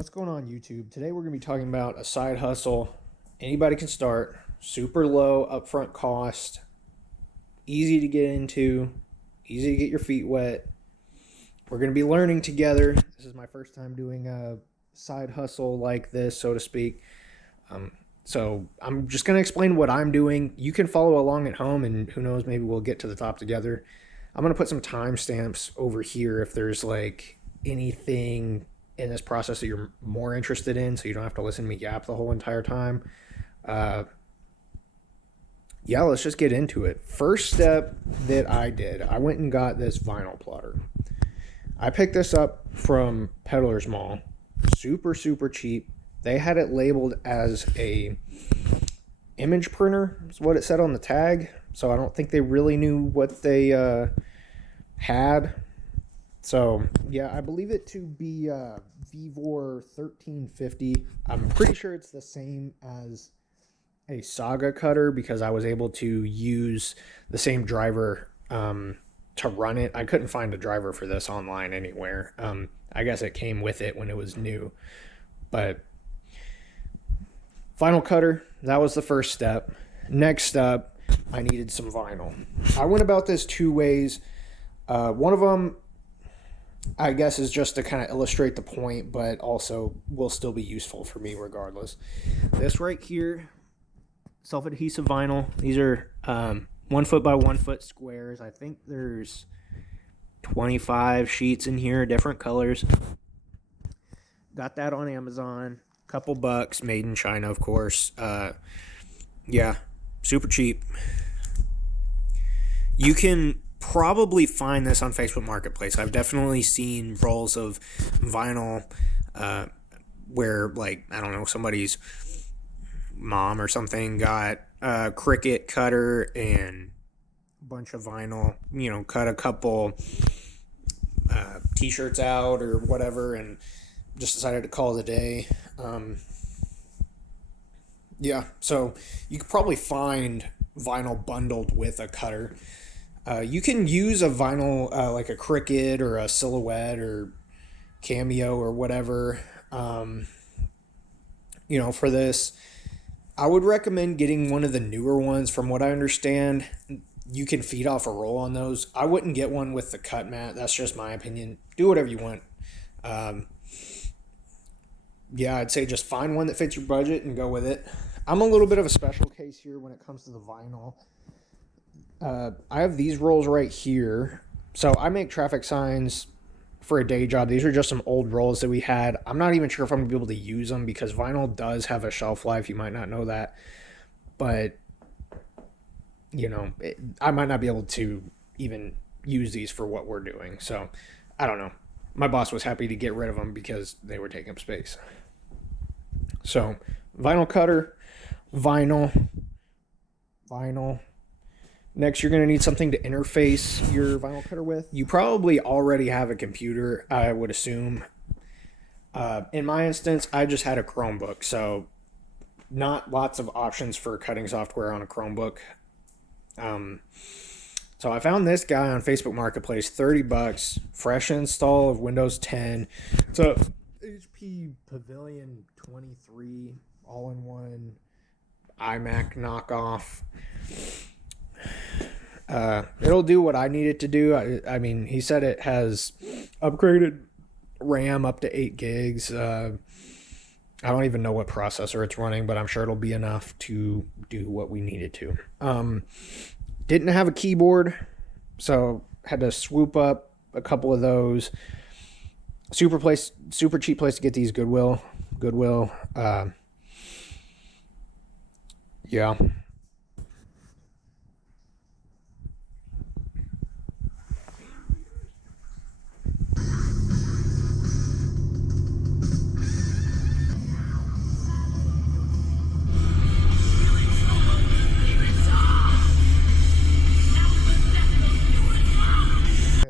What's going on YouTube? Today we're going to be talking about a side hustle anybody can start, super low upfront cost, easy to get into, easy to get your feet wet. We're going to be learning together. This is my first time doing a side hustle like this, so to speak. So I'm just going to explain what I'm doing. You can follow along at home, and who knows, maybe we'll get to the top together. I'm going to put some timestamps over here if there's like anything in this process that you're more interested in, so you don't have to listen to me yap the whole entire time. Yeah, let's just get into it. First step that I did, I went and got this vinyl plotter. I picked this up from Peddler's Mall. Super cheap. They had it labeled as a image printer, is what it said on the tag. So I don't think they really knew what they had. So yeah, I believe it to be Vevor 1350. I'm pretty sure it's the same as a Saga cutter because I was able to use the same driver to run it. I couldn't find a driver for this online anywhere. I guess it came with it when it was new. But vinyl cutter, that was the first step. Next up, I needed some vinyl. I went about this two ways. One of them, I guess, is just to kind of illustrate the point, but also will still be useful for me regardless. This right here, self-adhesive vinyl. These are 1 foot by 1 foot squares. I think there's 25 sheets in here, different colors. Got that on Amazon. Couple bucks, made in China, of course. Yeah, super cheap. You can probably find this on Facebook Marketplace. I've definitely seen rolls of vinyl where, like, I don't know, somebody's mom or something got a Cricut cutter and a bunch of vinyl, you know, cut a couple t-shirts out or whatever and just decided to call it a day. Yeah, so you could probably find vinyl bundled with a cutter. You can use a vinyl like a Cricut or a Silhouette or Cameo or whatever, you know, for this. I would recommend getting one of the newer ones. From what I understand, you can feed off a roll on those. I wouldn't get one with the cut mat. That's just my opinion. Do whatever you want. Yeah, I'd say just find one that fits your budget and go with it. I'm a little bit of a special case here when it comes to the vinyl. I have these rolls right here. So I make traffic signs for a day job. These are just some old rolls that we had. I'm not even sure if I'm going to be able to use them because vinyl does have a shelf life. You might not know that. But, you know, I might not be able to even use these for what we're doing. So, I don't know. My boss was happy to get rid of them because they were taking up space. So, vinyl cutter, vinyl. Next, you're going to need something to interface your vinyl cutter with. You probably already have a computer, I would assume. In my instance, I just had a Chromebook, so not lots of options for cutting software on a Chromebook. So I found this guy on Facebook Marketplace, 30 bucks, fresh install of Windows 10. It's a HP Pavilion 23 all-in-one iMac knockoff. It'll do what I need it to do. I mean, he said it has upgraded RAM up to 8 gigs. I don't even know what processor it's running, but I'm sure it'll be enough to do what we need it to. Didn't have a keyboard, so had to swoop up a couple of those. Super cheap place to get these. Goodwill. Yeah.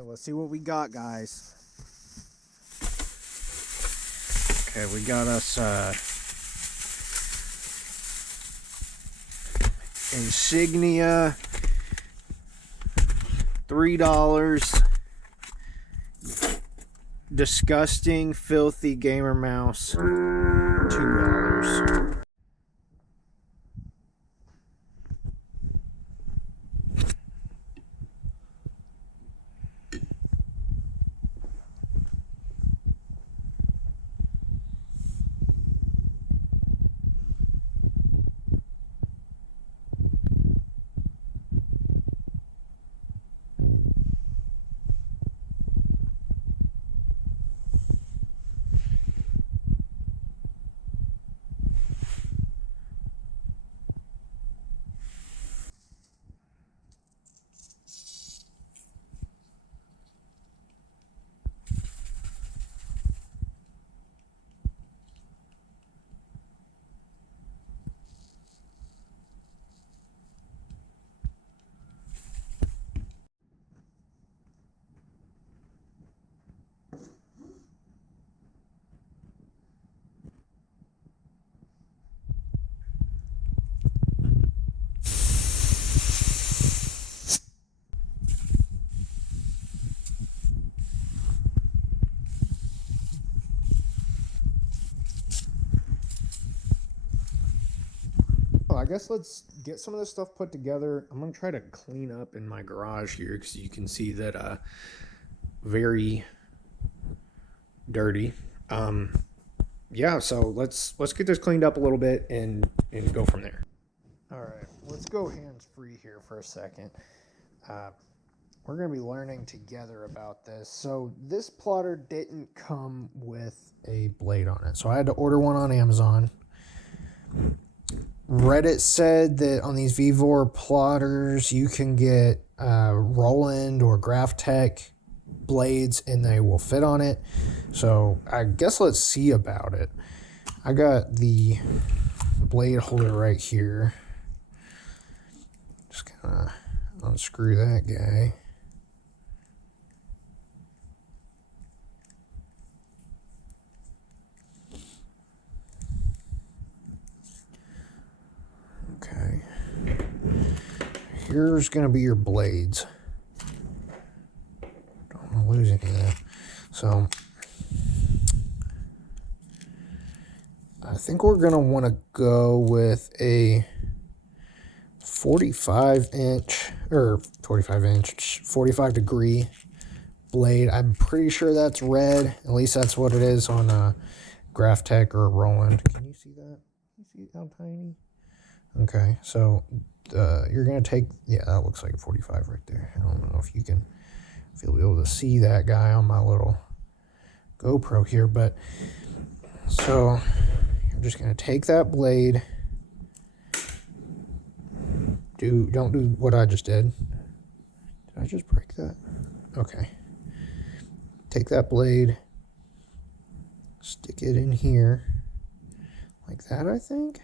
Let's see what we got, guys. Okay, we got us Insignia, $3. disgusting, filthy gamer mouse, $2. I guess let's get some of this stuff put together. I'm going to try to clean up in my garage here because you can see that very dirty. Yeah, so let's get this cleaned up a little bit and go from there. All right, let's go hands-free here for a second. We're going to be learning together about this. So this plotter didn't come with a blade on it, so I had to order one on Amazon. Reddit said that on these Vevor plotters, you can get Roland or Graphtec blades and they will fit on it. So I guess let's see about it. I got the blade holder right here. Just kind of unscrew that guy. Okay, here's going to be your blades. Don't want to lose any of that. So, I think we're going to want to go with a 45 degree blade. I'm pretty sure that's red. At least that's what it is on Graphtec or Roland. Can you see that? Can you see how tiny? Okay, so you're going to take, yeah, that looks like a 45 right there. I don't know if you'll be able to see that guy on my little GoPro here, but so you're just going to take that blade. Don't do what I just did. Did I just break that? Okay. Take that blade, stick it in here, like that, I think.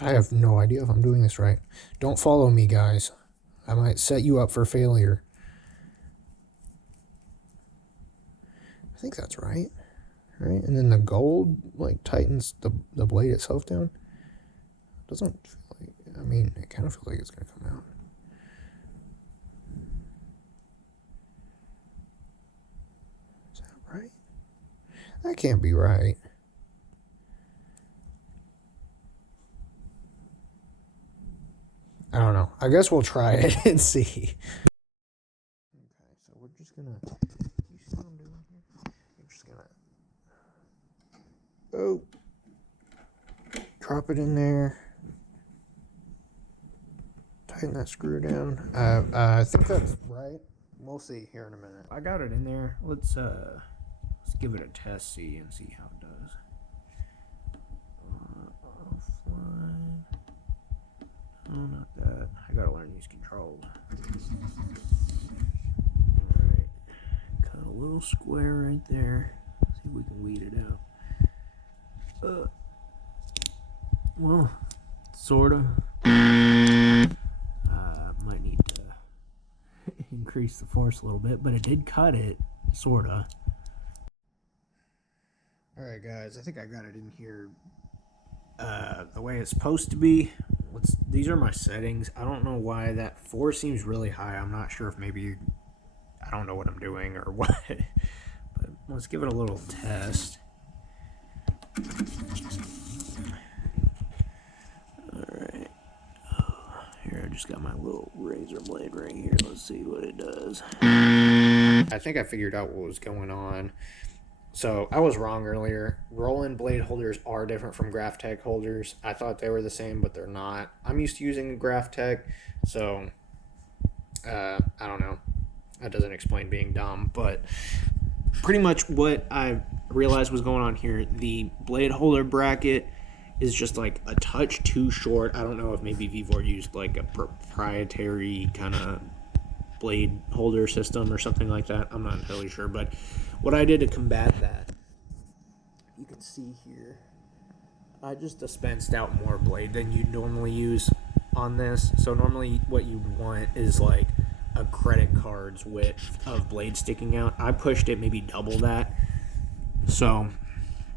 I have no idea if I'm doing this right. Don't follow me, guys. I might set you up for failure. I think that's right. Right? And then the gold, like, tightens the blade itself down. Doesn't feel like, I mean, it kind of feels like it's going to come out. Is that right? That can't be right. I don't know. I guess we'll try it and see. Okay, so we're just gonna. You see what I'm doing here? I'm just gonna. Drop it in there. Tighten that screw down. I think that's right. We'll see here in a minute. I got it in there. Let's give it a test, see how it does. Offline. Oh, not that. I gotta learn these controls. Alright. Cut a little square right there. See if we can weed it out. Well, sorta. Might need to increase the force a little bit, but it did cut it, sorta. Alright, guys, I think I got it in here the way it's supposed to be. At these are my settings. I don't know why that 4 seems really high. I'm not sure if maybe I don't know what I'm doing or what. But let's give it a little test. Alright. Here, I just got my little razor blade right here. Let's see what it does. I think I figured out what was going on. So I was wrong earlier. Roland blade holders are different from Graphtec holders. I thought they were the same, but they're not. I'm used to using Graphtec, so I don't know. That doesn't explain being dumb, but pretty much what I realized was going on here, the blade holder bracket is just like a touch too short. I don't know if maybe Vevor used like a proprietary kind of blade holder system or something like that. I'm not entirely sure, but what I did to combat that, you can see here, I just dispensed out more blade than you'd normally use on this. So normally what you'd want is like a credit card's width of blade sticking out. I pushed it maybe double that. So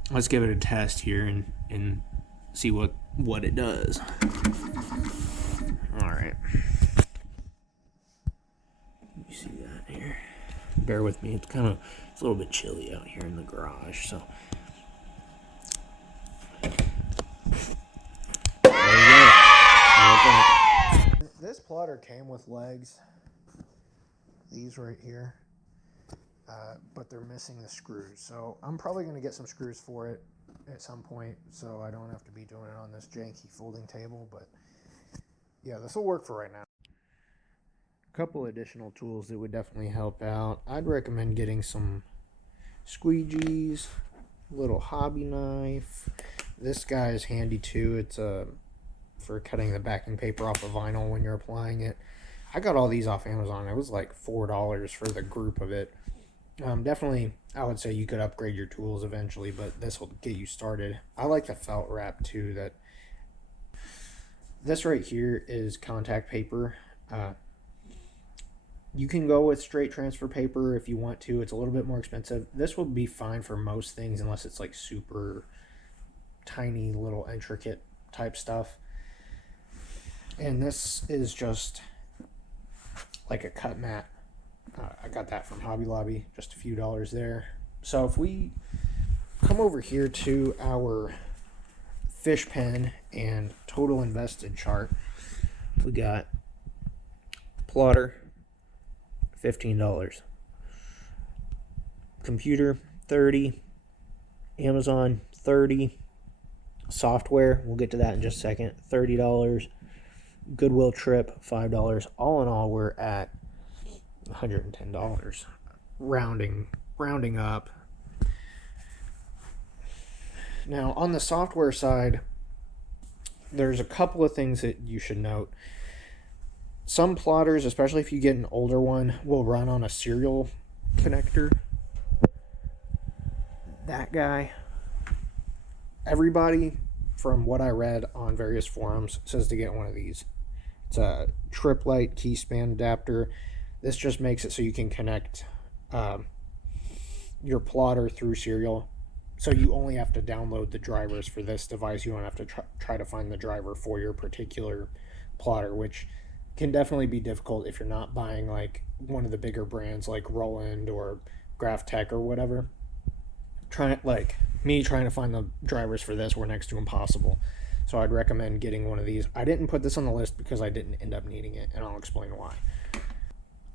let's give it a test here and see what it does. All right. You see that here? Bear with me. It's a little bit chilly out here in the garage, so there you go. This plotter came with legs, these right here, but they're missing the screws. So I'm probably going to get some screws for it at some point, so I don't have to be doing it on this janky folding table. But yeah, this will work for right now. A couple additional tools that would definitely help out. I'd recommend getting some squeegees, a little hobby knife. This guy is handy too. It's for cutting the backing paper off of vinyl when you're applying it. I got all these off Amazon. It was like $4 for the group of it. Definitely, I would say you could upgrade your tools eventually, but this will get you started. I like the felt wrap too. This right here is contact paper. You can go with straight transfer paper if you want to. It's a little bit more expensive. This will be fine for most things unless it's like super tiny little intricate type stuff. And this is just like a cut mat. I got that from Hobby Lobby, just a few dollars there. So if we come over here to our fish pen and total invested chart, we got plotter, $15, computer, $30, Amazon, $30, software, we'll get to that in just a second, $30, Goodwill trip, $5. All in all, we're at $110, rounding up. Now on the software side, there's a couple of things that you should note. Some plotters, especially if you get an older one, will run on a serial connector. That guy, everybody from what I read on various forums says to get one of these. It's a triplet key span adapter. This just makes it so you can connect your plotter through serial. So you only have to download the drivers for this device. You don't have to try to find the driver for your particular plotter, which can definitely be difficult if you're not buying like one of the bigger brands like Roland or Graphtec or whatever. Like me trying to find the drivers for this were next to impossible. So I'd recommend getting one of these. I didn't put this on the list because I didn't end up needing it, and I'll explain why.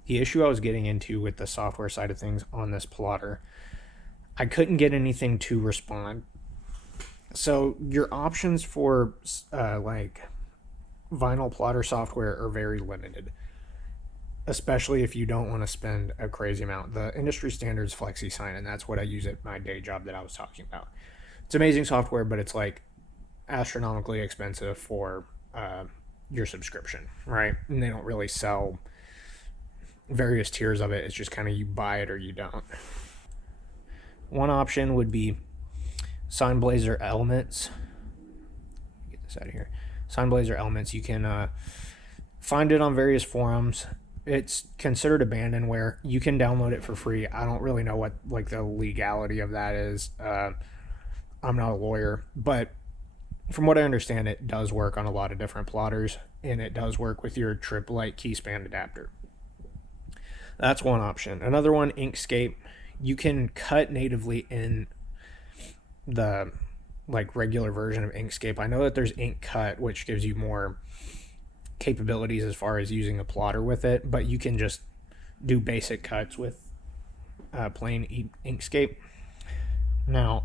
The issue I was getting into with the software side of things on this plotter, I couldn't get anything to respond. So your options for like vinyl plotter software are very limited, especially if you don't want to spend a crazy amount. The industry standard is FlexiSign, and that's what I use at my day job that I was talking about. It's amazing software, but it's like astronomically expensive for your subscription, right? And they don't really sell various tiers of it. It's just kind of you buy it or you don't. One option would be Blazer Elements. Get this out of here. Blazer Elements. You can find it on various forums. It's considered abandonware. You can download it for free. I don't really know what like the legality of that is. I'm not a lawyer, but from what I understand, it does work on a lot of different plotters, and it does work with your Triplite key span adapter. That's one option. Another one, Inkscape. You can cut natively in the like regular version of Inkscape. I know that there's Ink Cut, which gives you more capabilities as far as using a plotter with it, but you can just do basic cuts with plain Inkscape. Now,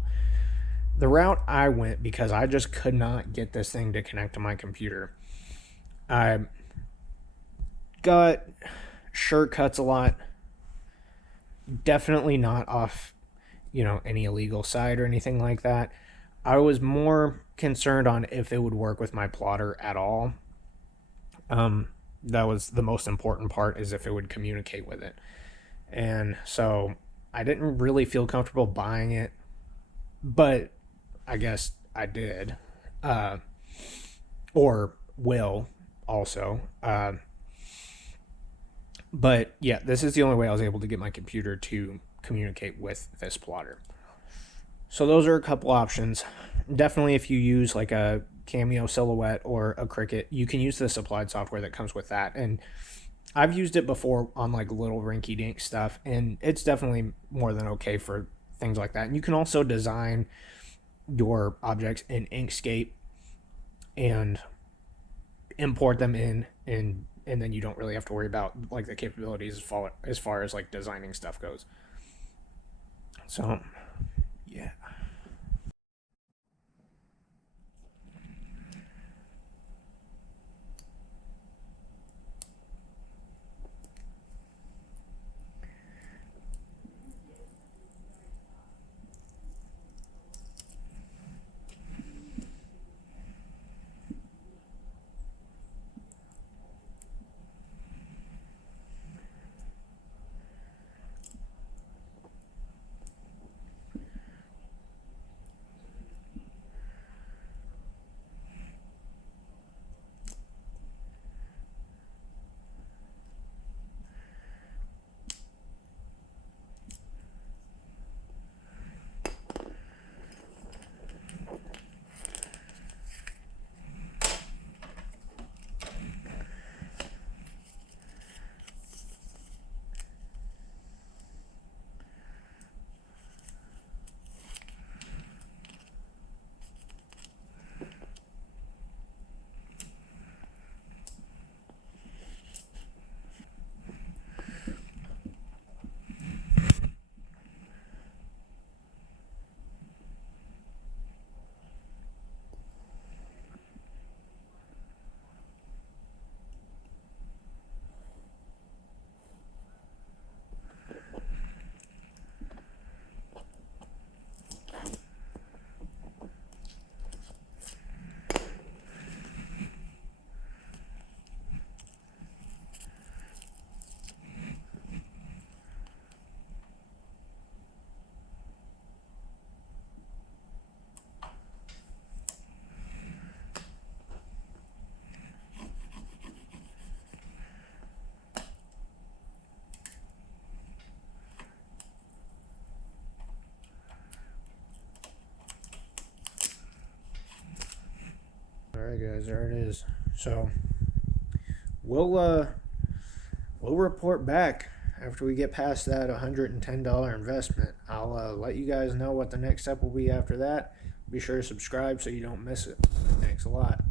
the route I went, because I just could not get this thing to connect to my computer, I got shortcuts a lot. Definitely not off, any illegal site or anything like that. I was more concerned on if it would work with my plotter at all. That was the most important part, is if it would communicate with it. And so I didn't really feel comfortable buying it, but I guess I did, or will also. But yeah, this is the only way I was able to get my computer to communicate with this plotter. So those are a couple options. Definitely, if you use like a Cameo Silhouette or a Cricut, you can use the supplied software that comes with that. And I've used it before on like little rinky-dink stuff, and it's definitely more than okay for things like that. And you can also design your objects in Inkscape and import them in, and then you don't really have to worry about like the capabilities as far as like designing stuff goes. So yeah. All right, guys, there it is. So we'll report back after we get past that $110 investment. I'll let you guys know what the next step will be after that. Be sure to subscribe so you don't miss it. Thanks a lot.